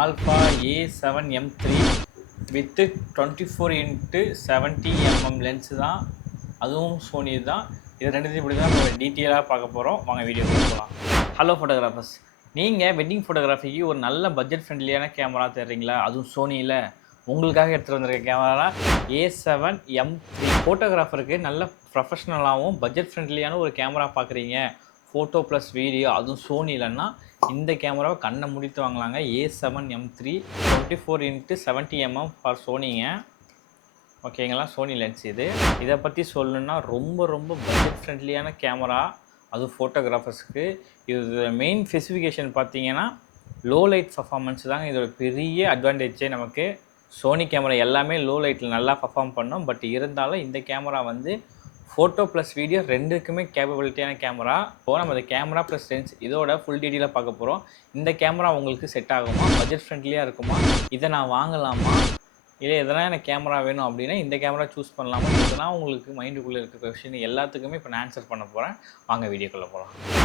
Alpha A7M3 with 24x70mm lens தான், அதுவும் Sony தான். இது ரெண்டுத்தையும் இப்படி தான் நம்ம டீட்டெயிலாக பார்க்க போகிறோம். வாங்க வீடியோ போகலாம். ஹலோ ஃபோட்டோகிராஃபர்ஸ், நீங்கள் வெட்டிங் ஃபோட்டோகிராஃபிக்கு ஒரு நல்ல பட்ஜெட் ஃப்ரெண்ட்லியான கேமரா தேடுறீங்களா? அதுவும் சோனியில் உங்களுக்காக எடுத்துகிட்டு வந்திருக்க கேமரா A7M3. ஃபோட்டோகிராஃபருக்கு நல்ல ப்ரொஃபஷ்னலாகவும் பட்ஜெட் ஃப்ரெண்ட்லியான ஒரு கேமரா பார்க்குறீங்க, ஃபோட்டோ ப்ளஸ் வீடியோ, அதுவும் சோனிலன்னா இந்த கேமராவை கண்ணை முடித்து வாங்கலாங்க. A7M3 24x70mm for சோனிங்க. ஓகேங்களா, சோனி லென்ஸ் இது. இதை பற்றி சொல்லணுன்னா ரொம்ப பட்ஜெட் ஃப்ரெண்ட்லியான கேமரா, அதுவும் ஃபோட்டோகிராஃபர்ஸுக்கு. இது மெயின் ஸ்பெசிஃபிகேஷன் பார்த்தீங்கன்னா லோ லைட் பர்ஃபார்மன்ஸ் தாங்க இதோட பெரிய அட்வான்டேஜே நமக்கு. சோனி கேமரா எல்லாமே லோ லைட்டில் நல்லா பர்ஃபார்ம் பண்ணோம். பட் இருந்தாலும் இந்த கேமரா வந்து ஃபோட்டோ ப்ளஸ் வீடியோ ரெண்டுக்குமே கேப்பபிலிட்டியான கேமரா. இப்போ நம்ம இந்த கேமரா ப்ளஸ் லென்ஸ் இதோட ஃபுல் டீட்டெயிலாக பார்க்க போகிறோம். இந்த கேமரா உங்களுக்கு செட் ஆகுமா, பட்ஜெட் ஃப்ரெண்ட்லியாக இருக்குமா, இதை நான் வாங்கலாமா, இல்லை எதனா எனக்கு கேமரா வேணும் அப்படின்னா இந்த கேமரா சூஸ் பண்ணலாமா, இதெல்லாம் உங்களுக்கு மைண்டுக்குள்ளே இருக்கிற கொஸ்டின் எல்லாத்துக்குமே இப்போ நான் ஆன்சர் பண்ண போகிறேன். வாங்க வீடியோக்குள்ளே போகலாம்.